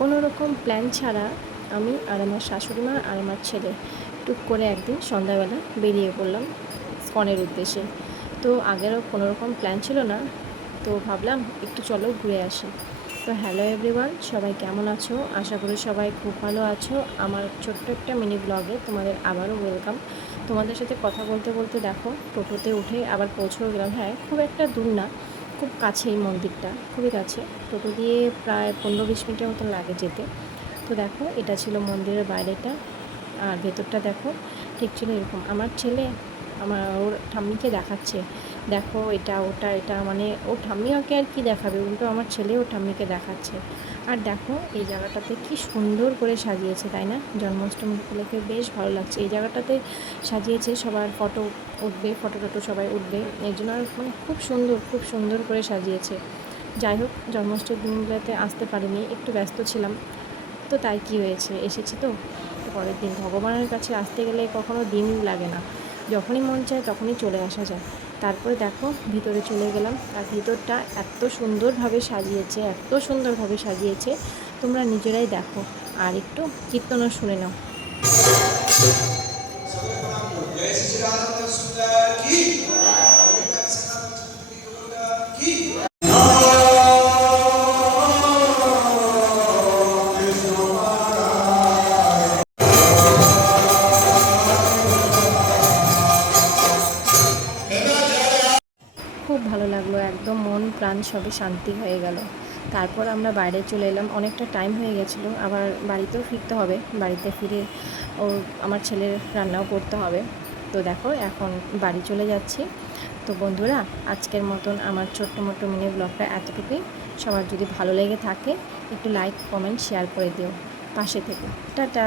কোনো রকম প্ল্যান ছাড়া আমি আর আমার শাশুড়ি মা আর আমার ছেলে টুক করে একদিন সন্ধ্যাবেলা বেরিয়ে পড়লাম ইসকনের উদ্দেশ্যে। তো আগেরও কোনো রকম প্ল্যান ছিল না, তো ভাবলাম একটু চলো ঘুরে আসি। তো হ্যালো এভরিওয়ান, সবাই কেমন আছো? আশা করি সবাই খুব ভালো আছো। আমার ছোট্ট একটা মিনি ব্লগে তোমাদের আবারও ওয়েলকাম। তোমাদের সাথে কথা বলতে বলতে দেখো টোটোতে উঠে আবার পৌঁছেও গেলাম। হ্যাঁ, খুব একটা দূর না, খুব কাছেই মন্দিরটা, খুবই কাছে। টোটো দিয়ে প্রায় 15-20 মিনিটের মতন লাগে যেতে। তো দেখো এটা ছিল মন্দিরের বাইরেটা, আর ভেতরটা দেখো ঠিক ছিল এরকম। আমার ছেলে ওর ঠাম্মিকে দেখাচ্ছে, দেখো এটা ওটা এটা, মানে ওর ঠাম্মি ওকে আর কি দেখাবে, উল্টো আমার ছেলে ওর ঠাম্মিকে দেখাচ্ছে। আর দেখো এই জায়গাটাতে কি সুন্দর করে সাজিয়েছে, তাই না? জন্মাষ্টমী উপলক্ষে বেশ ভালো লাগছে। এই জায়গাটাতে সাজিয়েছে, সবার ফটো উঠবে, ফটো টটো সবাই উঠবে, এর জন্য মানে খুব সুন্দর, খুব সুন্দর করে সাজিয়েছে। যাই হোক, জন্মাষ্টমীর দিনগুলোতে আসতে পারিনি, একটু ব্যস্ত ছিলাম। তো তাই কি হয়েছে, এসেছি তো পরের দিন। ভগবানের কাছে আসতে গেলে কখনো দিন লাগে না, যখনই মন চায় তখনই চলে আসা যায়। তারপরে দেখো ভিতরে চলে গেলাম, আর ভিতরটা এত সুন্দরভাবে সাজিয়েছে, এত সুন্দরভাবে সাজিয়েছে, তোমরা নিজেরাই দেখো আর একটু কীর্তনও শুনে নাও। খুব ভালো লাগলো, একদম মন প্রাণ সবই শান্তি হয়ে গেল। তারপর আমরা বাইরে চলে এলাম, অনেকটা টাইম হয়ে গেছিলো, আবার বাড়িতেও ফিরতে হবে। বাড়িতে ফিরে আমার ছেলের রান্নাও করতে হবে। তো দেখো এখন বাড়ি চলে যাচ্ছি। তো বন্ধুরা, আজকের মতন আমার ছোট্ট মোটো মিনি ব্লগটা এতটুকুই। সবার যদি ভালো লেগে থাকে একটু লাইক কমেন্ট শেয়ার করে দিও, পাশে থেকে। টাটা।